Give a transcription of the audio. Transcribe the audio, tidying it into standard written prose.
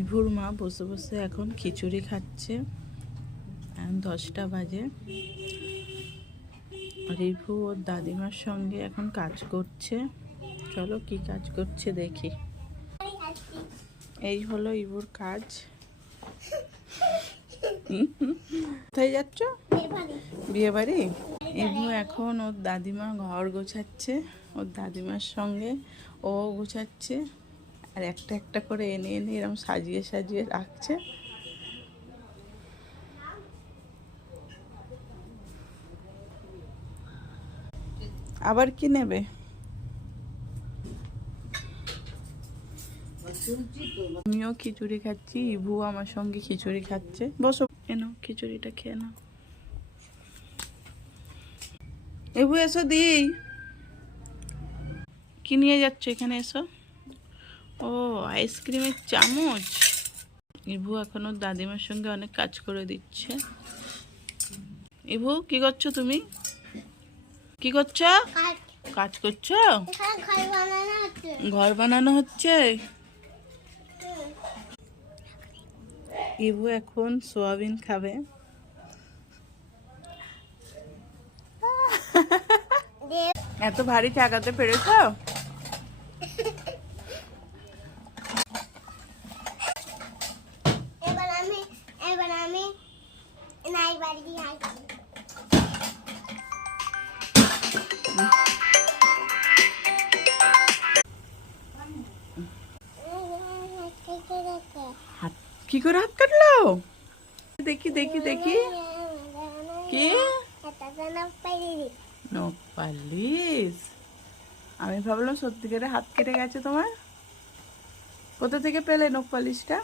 ইভুর মা বসে বসে এখন খিচুড়ি খাচ্ছে। 10টা বাজে। আর ইভু ওর দাদিমার সঙ্গে এখন কাজ করছে। চলো কি কাজ করছে দেখি। এই হলো ইভুর কাজ। কোথায় যাচ্ছ? বিয়ে বাড়ি। ইভু এখন ওর দাদিমা ঘর গোছাচ্ছে, ওর দাদিমার সঙ্গে ও গোছাচ্ছে। আর একটা একটা করে এনে এনে এরকম সাজিয়ে সাজিয়ে রাখছে। আবার কি নেবে? আমিও খিচুড়ি খাচ্ছি, ইভু আমার সঙ্গে খিচুড়ি খাচ্ছে। বসো, এনো খিচুড়িটা খেয়ে নাও। ইভু এসো দি। কি নিয়ে যাচ্ছ এখানে? এসো। ও আইসক্রিমের চামচ। ইভু এখন ওর দাদিমার সঙ্গে অনেক কাজ করে দিচ্ছে। ইভু কি করছো তুমি? কি করছো? কাজ করছো? ঘর বানানো হচ্ছে। ইভু এখন সোয়াবিন খাবে। এত ভারী চাকাতে পেরেছ? এবার আমি নাই বাড়ি দিয়ে আসছি। কি করে হাত কাটলো? দেখি দেখি দেখি। কি? নখ পালিশ। আমি ভাবলাম সত্যিকারে হাত কেটে গেছে তোমার। কোথা থেকে পেলে নখ পালিশটা?